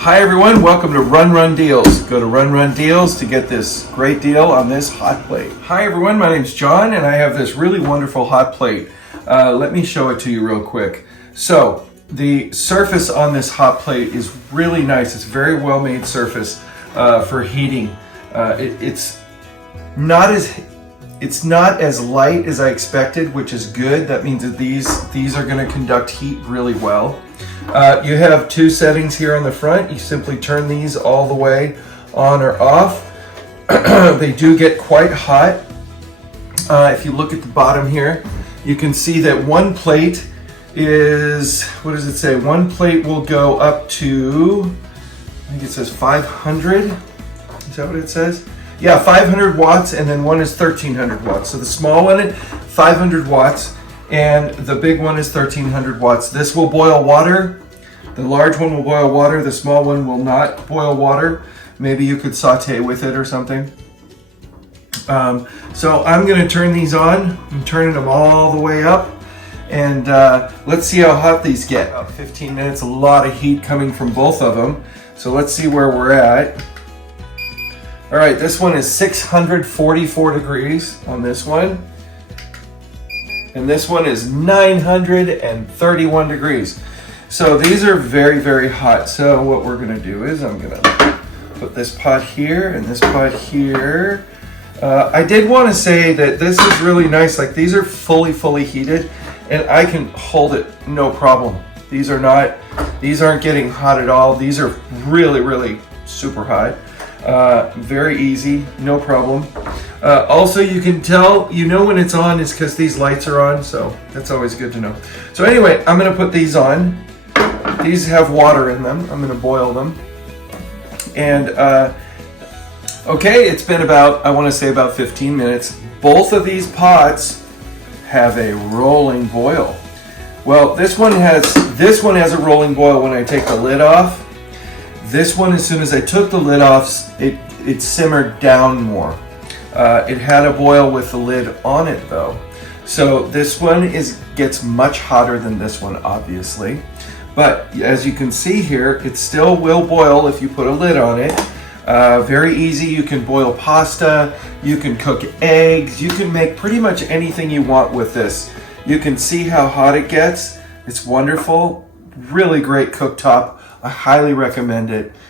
Hi everyone, welcome to Run Deals. Go to Run Deals to get this great deal on this hot plate. Hi everyone, my name's John and I have this really wonderful hot plate. Let me show it to you real quick. So the surface on this hot plate is really nice. It's a very well made surface for heating. It's not as light as I expected, which is good. That means that these are going to conduct heat really well. You have two settings here on the front. You simply turn these all the way on or off. They do get quite hot. If you look at the bottom here, you can see that one plate is, what does it say? One plate will go up to, I think it says 500. Is that what it says? Yeah, 500 watts, and then one is 1300 watts. So the small one is 500 watts, and the big one is 1300 watts. This will boil water. The large one will boil water. The small one will not boil water. Maybe you could saute with it or something. So I'm going to turn these on. I'm turning them all the way up, and let's see how hot these get. About 15 minutes, a lot of heat coming from both of them. So let's see where we're at. All right, this one is 644 degrees on this one. And this one is 931 degrees. So these are very, very hot. So what we're gonna do is I'm gonna put this pot here and this pot here. I did wanna say that this is really nice. Like, these are fully heated and I can hold it no problem. These aren't getting hot at all. These are really super hot. Very easy, no problem. Also, you can tell, when it's on is because these lights are on, so that's always good to know. So anyway, I'm gonna put these on. These have water in them. I'm gonna boil them. And okay, it's been about, I wanna say about 15 minutes. Both of these pots have a rolling boil. Well, this one has a rolling boil when I take the lid off. This one, as soon as I took the lid off, it simmered down more. It had a boil with the lid on it though. So this one gets much hotter than this one, obviously. But as you can see here, it still will boil if you put a lid on it. Very easy. You can boil pasta, you can cook eggs, you can make pretty much anything you want with this. You can see how hot it gets. It's wonderful. Really great cooktop. I highly recommend it.